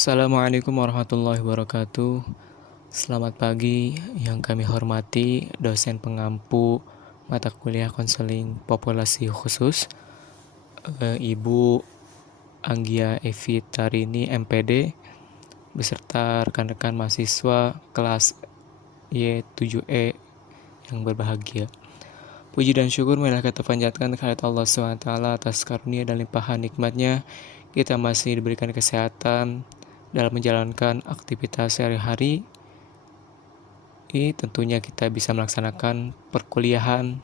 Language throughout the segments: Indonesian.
Assalamualaikum warahmatullahi wabarakatuh. Selamat pagi yang kami hormati dosen pengampu mata kuliah konseling populasi khusus, Ibu Anggia Evi Tarini MPD beserta rekan-rekan mahasiswa kelas Y7E yang berbahagia. Puji dan syukur marilah kita panjatkan kehadirat Allah SWT atas karunia dan limpahan nikmatnya. Kita masih diberikan kesehatan dalam menjalankan aktivitas sehari-hari. Tentunya kita bisa melaksanakan perkuliahan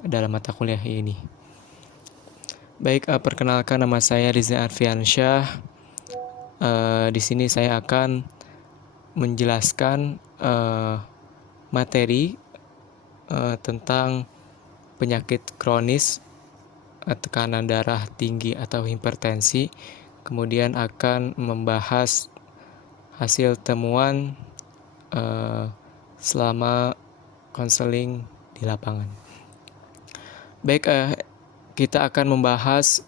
dalam mata kuliah ini. Baik, perkenalkan nama saya Riza Arfiansyah. Di sini saya akan menjelaskan materi tentang penyakit kronis, tekanan darah tinggi atau hipertensi. Kemudian akan membahas hasil temuan selama konseling di lapangan. Baik, kita akan membahas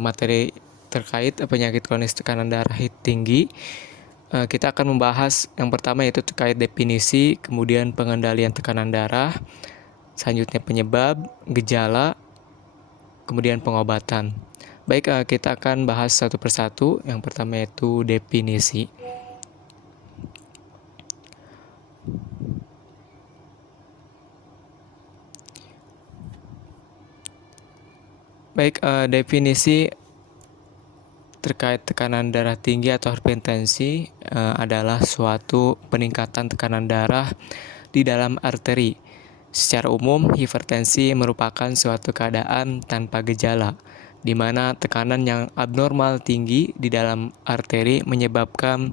materi terkait penyakit kronis tekanan darah tinggi. Kita akan membahas yang pertama yaitu terkait definisi, kemudian pengendalian tekanan darah, selanjutnya penyebab, gejala, kemudian pengobatan. Baik, kita akan bahas satu persatu. Yang pertama yaitu definisi. Baik, definisi terkait tekanan darah tinggi atau hipertensi adalah suatu peningkatan tekanan darah di dalam arteri. Secara umum, hipertensi merupakan suatu keadaan tanpa gejala, di mana tekanan yang abnormal tinggi di dalam arteri menyebabkan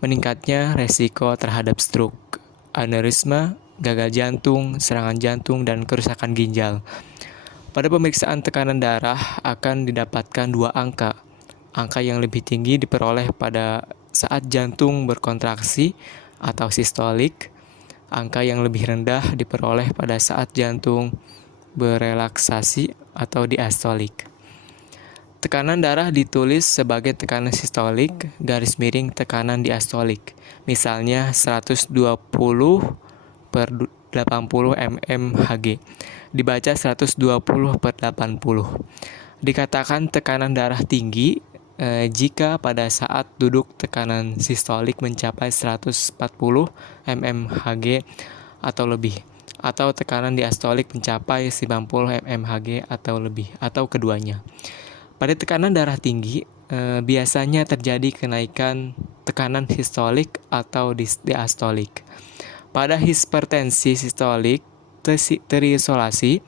meningkatnya resiko terhadap stroke, aneurisma, gagal jantung, serangan jantung, dan kerusakan ginjal. Pada pemeriksaan tekanan darah akan didapatkan dua angka. Angka yang lebih tinggi diperoleh pada saat jantung berkontraksi atau sistolik. Angka yang lebih rendah diperoleh pada saat jantung berelaksasi atau diastolik. Tekanan darah ditulis sebagai tekanan sistolik garis miring tekanan diastolik. Misalnya 120 per 80 mmHg. Dibaca 120 per 80. Dikatakan tekanan darah tinggi jika pada saat duduk tekanan sistolik mencapai 140 mmHg atau lebih, atau tekanan diastolik mencapai 90 mmHg atau lebih, atau keduanya. Pada tekanan darah tinggi, biasanya terjadi kenaikan tekanan sistolik atau diastolik. Pada hipertensi sistolik terisolasi,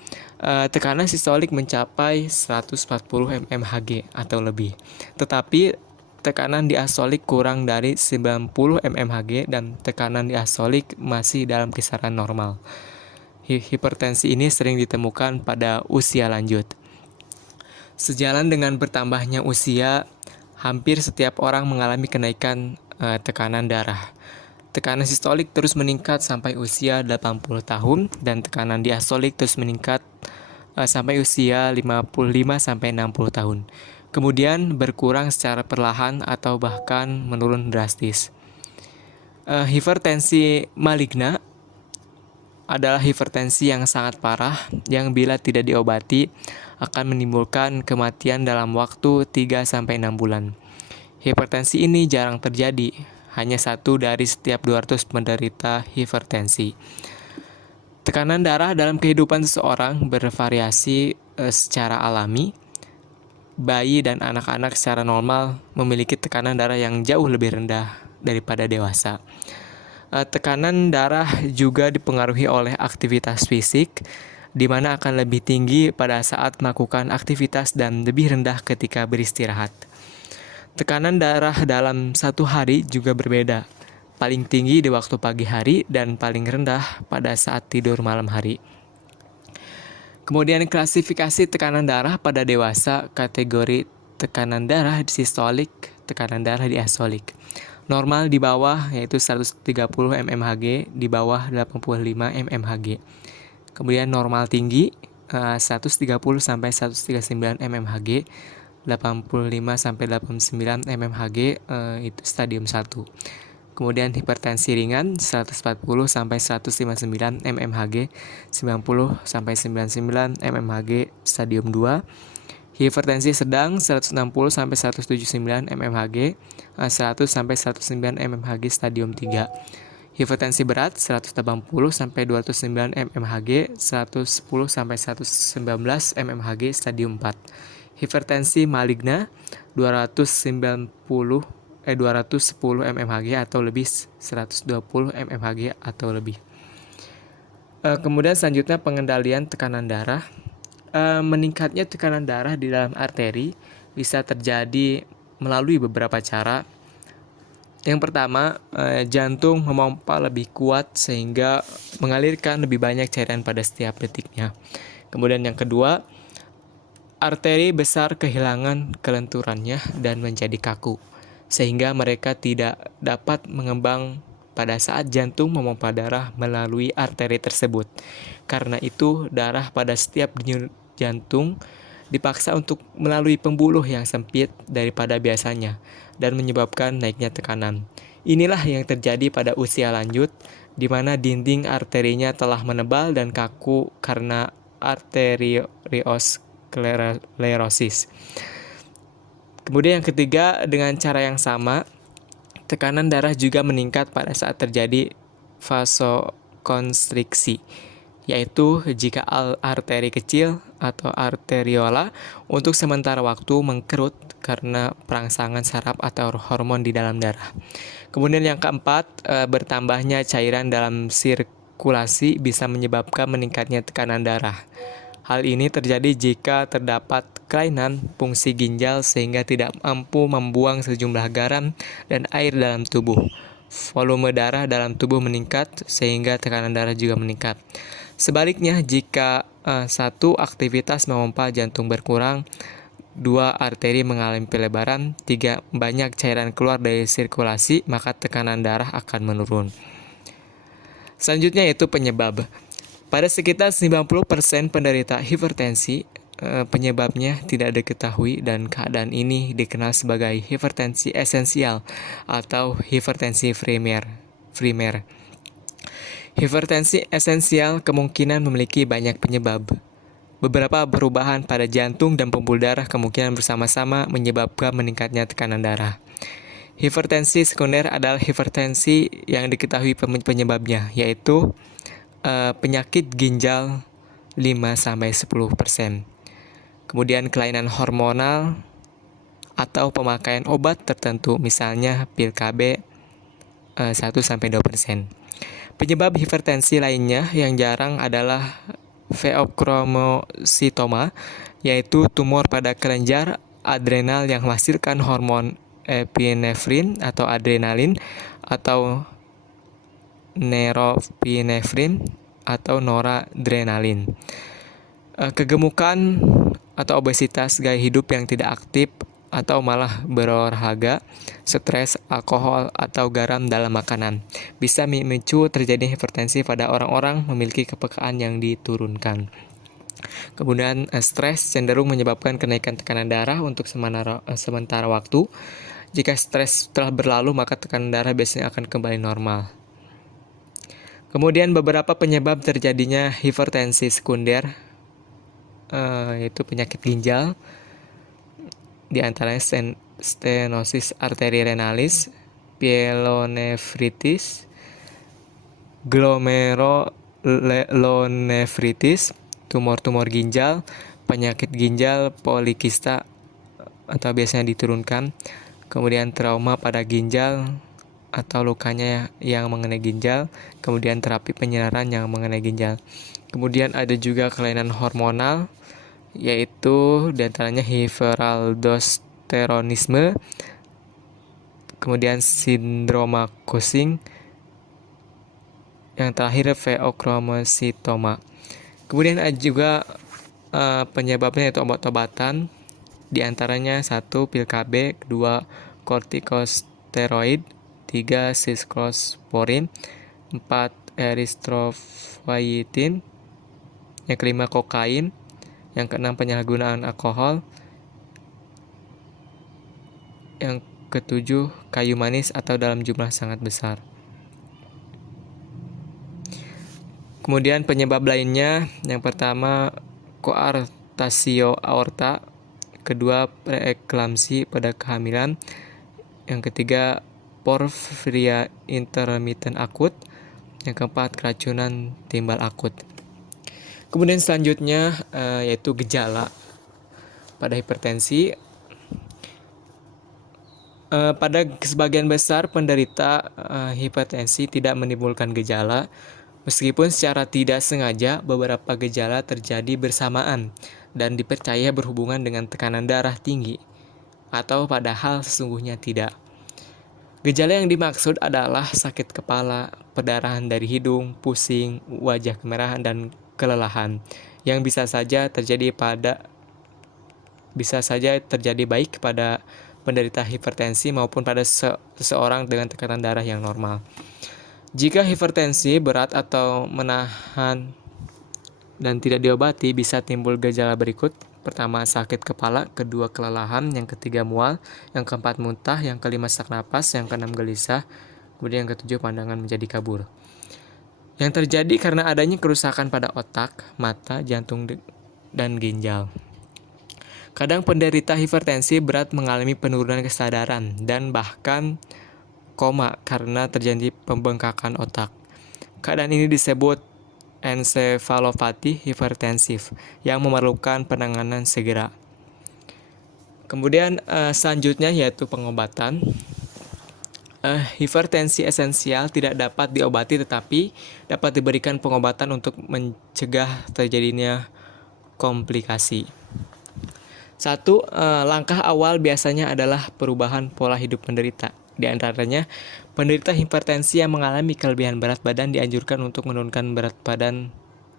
tekanan sistolik mencapai 140 mmHg atau lebih. Tetapi tekanan diastolik kurang dari 90 mmHg dan tekanan diastolik masih dalam kisaran normal. Hipertensi ini sering ditemukan pada usia lanjut. Sejalan dengan bertambahnya usia, hampir setiap orang mengalami kenaikan tekanan darah. Tekanan sistolik terus meningkat sampai usia 80 tahun dan tekanan diastolik terus meningkat sampai usia 55-60 tahun. Kemudian berkurang secara perlahan atau bahkan menurun drastis. Hipertensi maligna adalah hipertensi yang sangat parah yang bila tidak diobati akan menimbulkan kematian dalam waktu 3-6 bulan. Hipertensi ini jarang terjadi, hanya 1 dari setiap 200 penderita hipertensi. Tekanan darah dalam kehidupan seseorang bervariasi secara alami. Bayi dan anak-anak secara normal memiliki tekanan darah yang jauh lebih rendah daripada dewasa. Tekanan darah juga dipengaruhi oleh aktivitas fisik, di mana akan lebih tinggi pada saat melakukan aktivitas dan lebih rendah ketika beristirahat. Tekanan darah dalam satu hari juga berbeda, paling tinggi di waktu pagi hari dan paling rendah pada saat tidur malam hari. Kemudian klasifikasi tekanan darah pada dewasa, kategori tekanan darah sistolik, tekanan darah diastolik. Normal di bawah yaitu 130 mmHg, di bawah 85 mmHg. Kemudian normal tinggi 130 sampai 139 mmHg. 85 sampai 89 mmHg, itu stadium 1. Kemudian hipertensi ringan 140 sampai 159 mmHg, 90 sampai 99 mmHg stadium 2. Hipertensi sedang 160 sampai 179 mmHg, 100 sampai 109 mmHg stadium 3. Hipertensi berat 180 sampai 209 mmHg, 110 sampai 119 mmHg stadium 4. Hipertensi maligna 210 mmHg atau lebih, 120 mmHg atau lebih. Kemudian selanjutnya pengendalian tekanan darah. Meningkatnya tekanan darah di dalam arteri bisa terjadi melalui beberapa cara. Yang pertama, jantung memompa lebih kuat sehingga mengalirkan lebih banyak cairan pada setiap detiknya. Kemudian yang kedua, arteri besar kehilangan kelenturannya dan menjadi kaku, sehingga mereka tidak dapat mengembang pada saat jantung memompa darah melalui arteri tersebut. Karena itu, darah pada setiap denyut jantung dipaksa untuk melalui pembuluh yang sempit daripada biasanya dan menyebabkan naiknya tekanan. Inilah yang terjadi pada usia lanjut, di mana dinding arterinya telah menebal dan kaku karena arteriosklerosis. Kemudian yang ketiga, dengan cara yang sama, tekanan darah juga meningkat pada saat terjadi vasokonstriksi, yaitu jika arteri kecil atau arteriola untuk sementara waktu mengkerut karena perangsangan saraf atau hormon di dalam darah. Kemudian yang keempat, bertambahnya cairan dalam sirkulasi bisa menyebabkan meningkatnya tekanan darah. Hal ini terjadi jika terdapat kelainan fungsi ginjal sehingga tidak mampu membuang sejumlah garam dan air dalam tubuh. Volume darah dalam tubuh meningkat sehingga tekanan darah juga meningkat. Sebaliknya, jika satu, aktivitas memompa jantung berkurang, 2, arteri mengalami pelebaran, 3, banyak cairan keluar dari sirkulasi, maka tekanan darah akan menurun. Selanjutnya yaitu penyebab. Pada sekitar 90% penderita hipertensi, penyebabnya tidak diketahui dan keadaan ini dikenal sebagai hipertensi esensial atau hipertensi primer. Hipertensi esensial kemungkinan memiliki banyak penyebab. Beberapa perubahan pada jantung dan pembuluh darah kemungkinan bersama-sama menyebabkan meningkatnya tekanan darah. Hipertensi sekunder adalah hipertensi yang diketahui penyebabnya, yaitu penyakit ginjal 5-10%. Kemudian kelainan hormonal atau pemakaian obat tertentu, misalnya pil KB 1-2%. Penyebab hipertensi lainnya yang jarang adalah pheochromocytoma, yaitu tumor pada kelenjar adrenal yang menghasilkan hormon epinefrin atau adrenalin, atau norepinefrin atau noradrenalin. Kegemukan atau obesitas, gaya hidup yang tidak aktif atau malah berolahraga, stres, alkohol, atau garam dalam makanan bisa memicu terjadi hipertensi pada orang-orang memiliki kepekaan yang diturunkan. Kemudian stres cenderung menyebabkan kenaikan tekanan darah untuk sementara waktu. Jika stres telah berlalu, maka tekanan darah biasanya akan kembali normal. Kemudian beberapa penyebab terjadinya hipertensi sekunder, yaitu penyakit ginjal, di antaranya stenosis arteri renalis, pyelonefritis, glomerulonefritis, tumor-tumor ginjal, penyakit ginjal polikista atau biasanya diturunkan, kemudian trauma pada ginjal atau lukanya yang mengenai ginjal, kemudian terapi penyinaran yang mengenai ginjal. Kemudian ada juga kelainan hormonal, yaitu diantaranya hiperaldosteronisme, kemudian sindroma Cushing, yang terakhir pheochromocytoma. Kemudian ada juga penyebabnya yaitu obat-obatan, diantaranya 1, pil KB, 2, kortikosteroid, 3, sisklosporin, 4, erythropoietin, yang kelima kokain, yang keenam penyalahgunaan alkohol, Yang ketujuh, kayu manis atau dalam jumlah sangat besar. Kemudian penyebab lainnya, yang pertama koartasio aorta, kedua preeklamsi pada kehamilan, yang ketiga porfiria intermittent akut, yang keempat keracunan timbal akut. Kemudian selanjutnya yaitu gejala pada hipertensi. Pada sebagian besar penderita hipertensi tidak menimbulkan gejala, meskipun secara tidak sengaja beberapa gejala terjadi bersamaan dan dipercaya berhubungan dengan tekanan darah tinggi, atau padahal sesungguhnya tidak. Gejala yang dimaksud adalah sakit kepala, perdarahan dari hidung, pusing, wajah kemerahan, dan kelelahan, yang bisa saja terjadi baik pada penderita hipertensi maupun pada seseorang dengan tekanan darah yang normal. Jika hipertensi berat atau menahan dan tidak diobati, bisa timbul gejala berikut. Pertama, sakit kepala, kedua kelelahan, yang ketiga mual, yang keempat muntah, yang kelima sesak napas, yang keenam gelisah, kemudian yang ketujuh pandangan menjadi kabur. Yang terjadi karena adanya kerusakan pada otak, mata, jantung, dan ginjal. Kadang penderita hipertensi berat mengalami penurunan kesadaran dan bahkan koma karena terjadi pembengkakan otak. Keadaan ini disebut ensefalopati hipertensif yang memerlukan penanganan segera. Kemudian selanjutnya yaitu pengobatan. Hipertensi esensial tidak dapat diobati tetapi dapat diberikan pengobatan untuk mencegah terjadinya komplikasi. Satu, langkah awal biasanya adalah perubahan pola hidup penderita. Di antaranya, penderita hipertensi yang mengalami kelebihan berat badan dianjurkan untuk menurunkan berat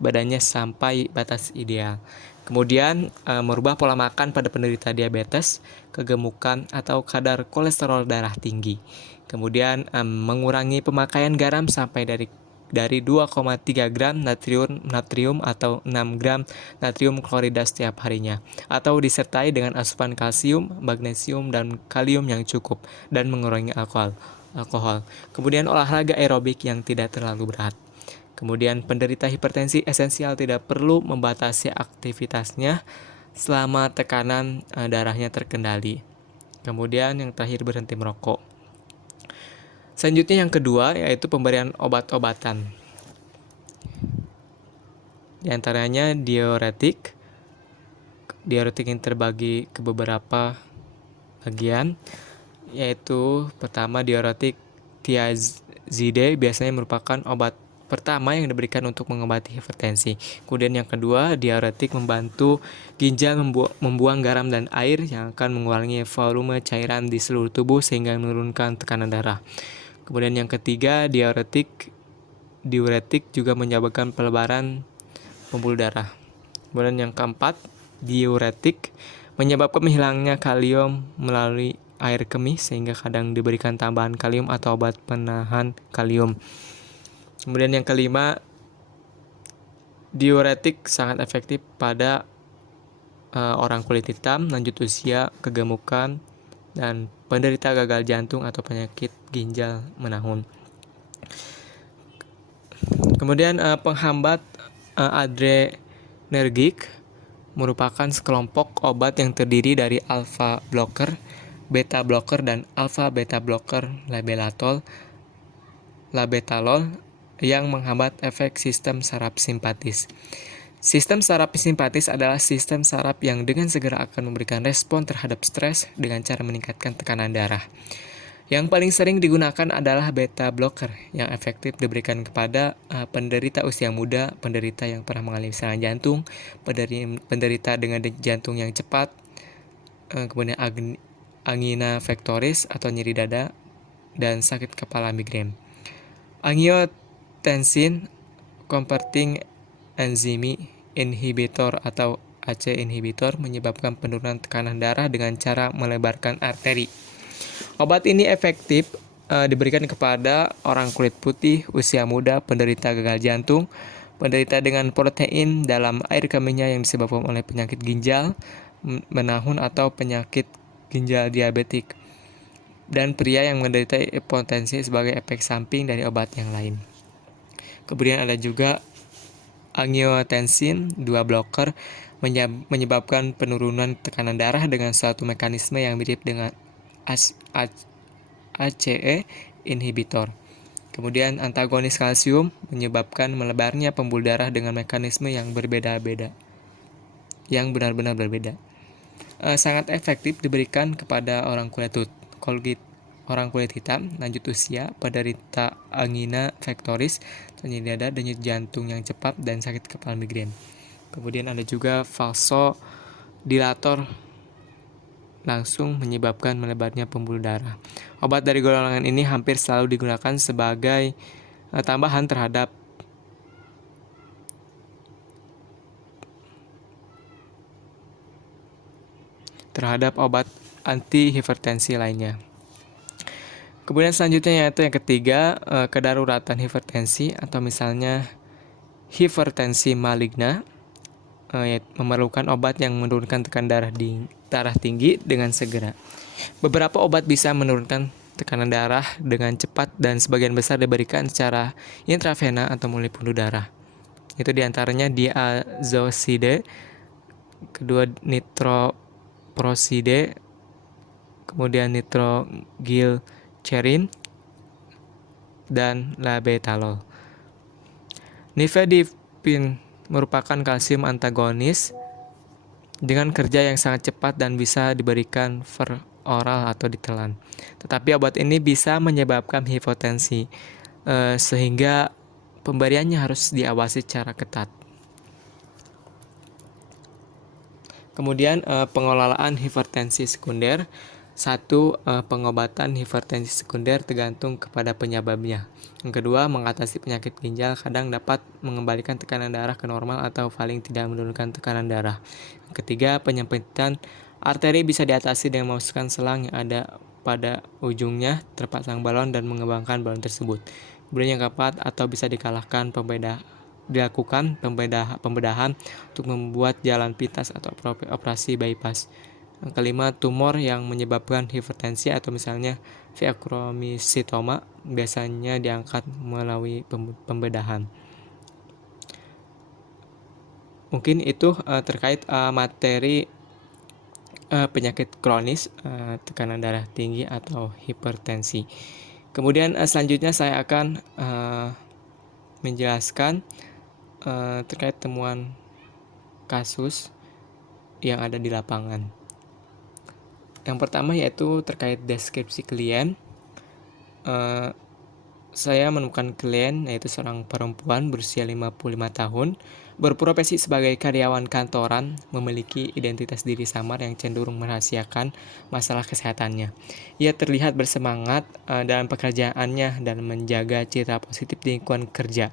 badannya sampai batas ideal. Kemudian, merubah pola makan pada penderita diabetes, kegemukan, atau kadar kolesterol darah tinggi. Kemudian, mengurangi pemakaian garam sampai dari 2,3 gram natrium atau 6 gram natrium klorida setiap harinya, atau disertai dengan asupan kalsium, magnesium, dan kalium yang cukup, dan mengurangi alkohol. Kemudian olahraga aerobik yang tidak terlalu berat. Kemudian penderita hipertensi esensial tidak perlu membatasi aktivitasnya selama tekanan darahnya terkendali. Kemudian yang terakhir, berhenti merokok. Selanjutnya yang kedua yaitu pemberian obat-obatan. Di antaranya diuretik. Diuretik yang terbagi ke beberapa bagian, yaitu pertama diuretik thiazide biasanya merupakan obat pertama yang diberikan untuk mengobati hipertensi. Kemudian yang kedua, diuretik membantu ginjal membuang garam dan air yang akan mengurangi volume cairan di seluruh tubuh sehingga menurunkan tekanan darah. Kemudian yang ketiga, diuretik juga menyebabkan pelebaran pembuluh darah. Kemudian yang keempat, diuretik menyebabkan hilangnya kalium melalui air kemih sehingga kadang diberikan tambahan kalium atau obat penahan kalium. Kemudian yang kelima, diuretik sangat efektif pada orang kulit hitam, lanjut usia, kegemukan, dan penderita gagal jantung atau penyakit ginjal menahun. Kemudian penghambat adrenergik merupakan sekelompok obat yang terdiri dari alpha blocker, beta blocker, dan alpha beta blocker labetalol yang menghambat efek sistem saraf simpatis. Sistem saraf simpatis adalah sistem saraf yang dengan segera akan memberikan respon terhadap stres dengan cara meningkatkan tekanan darah. Yang paling sering digunakan adalah beta blocker yang efektif diberikan kepada penderita usia muda, penderita yang pernah mengalami serangan jantung, penderita dengan jantung yang cepat, kemudian angina pectoris atau nyeri dada, dan sakit kepala migrain. Angiotensin converting enzyme inhibitor atau ACE inhibitor menyebabkan penurunan tekanan darah dengan cara melebarkan arteri. Obat ini efektif diberikan kepada orang kulit putih, usia muda, penderita gagal jantung, penderita dengan protein dalam air kemihnya yang disebabkan oleh penyakit ginjal menahun atau penyakit ginjal diabetik. dan pria yang menderita hipotensi sebagai efek samping dari obat yang lain. Kemudian ada juga angiotensin 2 blocker menyebabkan penurunan tekanan darah dengan suatu mekanisme yang mirip dengan ACE inhibitor. Kemudian antagonis kalsium menyebabkan melebarnya pembuluh darah dengan mekanisme yang berbeda-beda, yang benar-benar berbeda. Sangat efektif diberikan kepada orang kulit hitam, lanjut usia, penderita angina pectoris, nyeri dada, denyut jantung yang cepat, dan sakit kepala migrain. Kemudian ada juga vasodilator langsung menyebabkan melebarnya pembuluh darah. Obat dari golongan ini hampir selalu digunakan sebagai tambahan terhadap obat antihipertensi lainnya. Kemudian selanjutnya yaitu yang ketiga, kedaruratan hipertensi atau misalnya hipertensi maligna, memerlukan obat yang menurunkan tekanan darah tinggi dengan segera. Beberapa obat bisa menurunkan tekanan darah dengan cepat dan sebagian besar diberikan secara intravena atau melalui pembuluh darah. Itu diantaranya diazoside, kedua nitroproside, kemudian nitroglycerin, dan labetalol. Nifedipin merupakan kalsium antagonis dengan kerja yang sangat cepat dan bisa diberikan per oral atau ditelan. Tetapi obat ini bisa menyebabkan hipotensi, sehingga pemberiannya harus diawasi secara ketat. Kemudian pengelolaan hipertensi sekunder. 1. Pengobatan hipertensi sekunder tergantung kepada penyebabnya. Yang kedua, mengatasi penyakit ginjal kadang dapat mengembalikan tekanan darah ke normal atau paling tidak menurunkan tekanan darah. Yang ketiga, penyempitan arteri bisa diatasi dengan memasukkan selang yang ada pada ujungnya, terpasang balon dan mengembangkan balon tersebut. Kemudian yang keempat, atau bisa dilakukan pembedahan untuk membuat jalan pintas atau operasi bypass. Yang kelima, tumor yang menyebabkan hipertensi atau misalnya pheochromocytoma biasanya diangkat melalui pembedahan. Mungkin itu terkait materi penyakit kronis, tekanan darah tinggi atau hipertensi. Kemudian selanjutnya saya akan menjelaskan terkait temuan kasus yang ada di lapangan. Yang pertama yaitu terkait deskripsi klien. Saya menemukan klien yaitu seorang perempuan berusia 55 tahun, berprofesi sebagai karyawan kantoran, memiliki identitas diri samar yang cenderung merahasiakan masalah kesehatannya. Ia terlihat bersemangat dalam pekerjaannya dan menjaga citra positif di lingkungan kerja.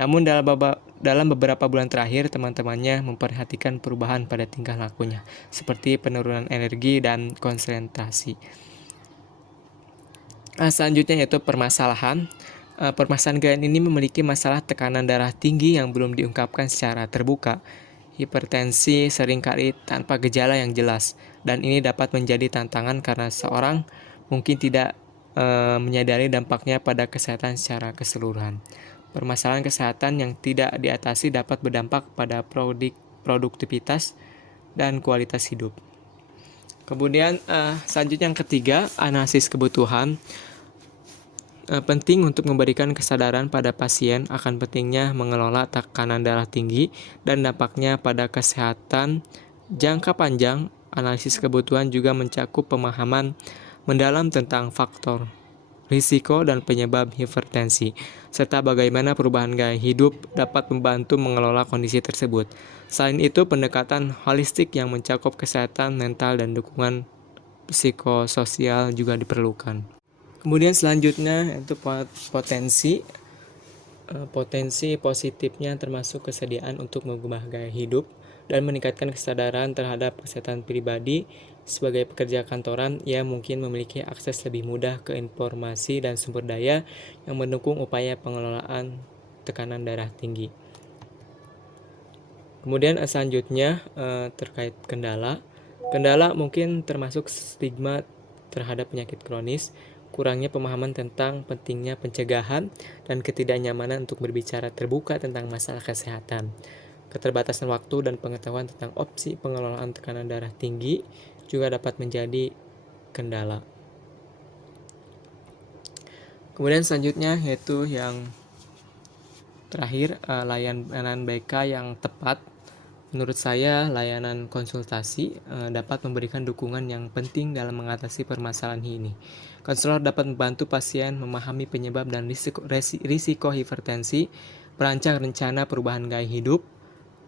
Namun dalam beberapa bulan terakhir, teman-temannya memperhatikan perubahan pada tingkah lakunya, seperti penurunan energi dan konsentrasi. Selanjutnya yaitu permasalahan. Permasalahan klien ini memiliki masalah tekanan darah tinggi yang belum diungkapkan secara terbuka. Hipertensi seringkali tanpa gejala yang jelas, dan ini dapat menjadi tantangan karena seorang mungkin tidak menyadari dampaknya pada kesehatan secara keseluruhan. Permasalahan kesehatan yang tidak diatasi dapat berdampak pada produktivitas dan kualitas hidup. Kemudian selanjutnya yang ketiga, analisis kebutuhan. Penting untuk memberikan kesadaran pada pasien akan pentingnya mengelola tekanan darah tinggi dan dampaknya pada kesehatan jangka panjang. Analisis kebutuhan juga mencakup pemahaman mendalam tentang faktor risiko dan penyebab hipertensi, serta bagaimana perubahan gaya hidup dapat membantu mengelola kondisi tersebut. Selain itu, pendekatan holistik yang mencakup kesehatan mental dan dukungan psikososial juga diperlukan. Kemudian selanjutnya itu potensi positifnya termasuk kesediaan untuk mengubah gaya hidup dan meningkatkan kesadaran terhadap kesehatan pribadi. Sebagai pekerja kantoran, ia mungkin memiliki akses lebih mudah ke informasi dan sumber daya yang mendukung upaya pengelolaan tekanan darah tinggi. Kemudian selanjutnya terkait kendala. Kendala mungkin termasuk stigma terhadap penyakit kronis, kurangnya pemahaman tentang pentingnya pencegahan, dan ketidaknyamanan untuk berbicara terbuka tentang masalah kesehatan. Keterbatasan waktu dan pengetahuan tentang opsi pengelolaan tekanan darah tinggi juga dapat menjadi kendala. Kemudian selanjutnya yaitu yang terakhir, layanan BK yang tepat. Menurut saya, layanan konsultasi dapat memberikan dukungan yang penting dalam mengatasi permasalahan ini. Konselor dapat membantu pasien memahami penyebab dan risiko hipertensi, merancang rencana perubahan gaya hidup,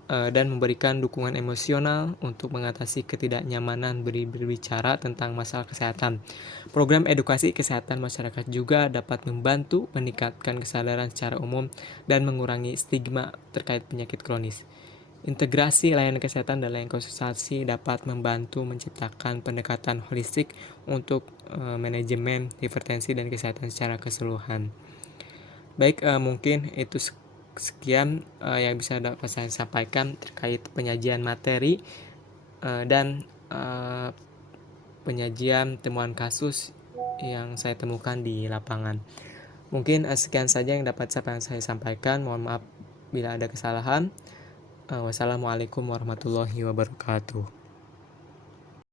dan memberikan dukungan emosional untuk mengatasi ketidaknyamanan berbicara tentang masalah kesehatan. Program edukasi kesehatan masyarakat juga dapat membantu meningkatkan kesadaran secara umum dan mengurangi stigma terkait penyakit kronis. Integrasi layanan kesehatan dan layanan konsultasi dapat membantu menciptakan pendekatan holistik untuk manajemen hipertensi dan kesehatan secara keseluruhan. Baik, mungkin itu sekian yang bisa dapat saya sampaikan terkait penyajian materi dan penyajian temuan kasus yang saya temukan di lapangan. Mungkin sekian saja yang dapat saya sampaikan. Mohon maaf bila ada kesalahan. Wassalamualaikum warahmatullahi wabarakatuh.